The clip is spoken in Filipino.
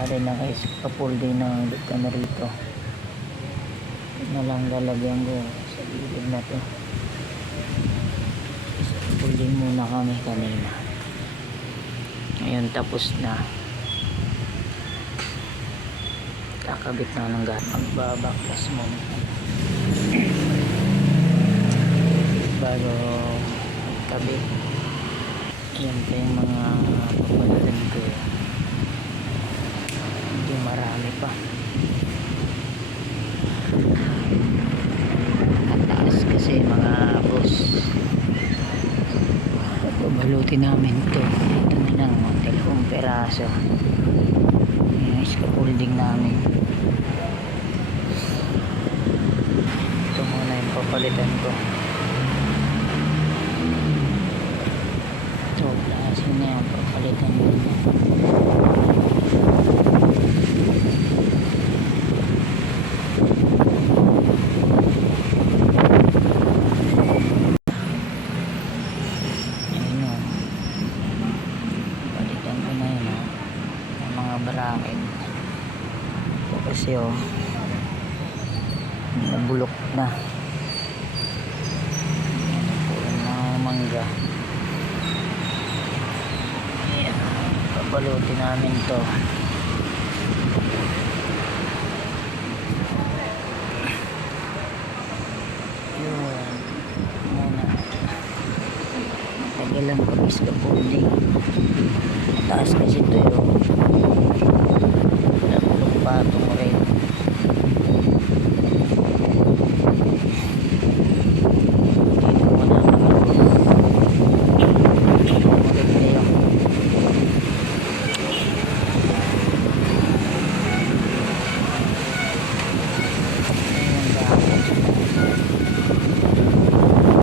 Pare na guys, kapul din na rito. Ito na lang lalagyan ko sa gilid na to. Din muna kami kanina. Ngayon tapos na. Kakabit na ng gat. Magbabaklas muna. Bago magkabit. Yan pa yung mga papalitan ko. Marami pa. Mataas kasi mga boss. Babalutin namin to. Ito na lang, mga dalawang peraso. Yung scaffolding namin. Ito muna yung papalitan ko. Ito, klase na yan. Papalitan muna. Ayun o. Palitan ko na yun o. Yung bracket. Ito kasi o. Nabulok na. Ayan po yung mga mangga. Ayan. Pabalutin namin to. Yun. Muna. Tagal lang pag scaffolding. Mataas kasi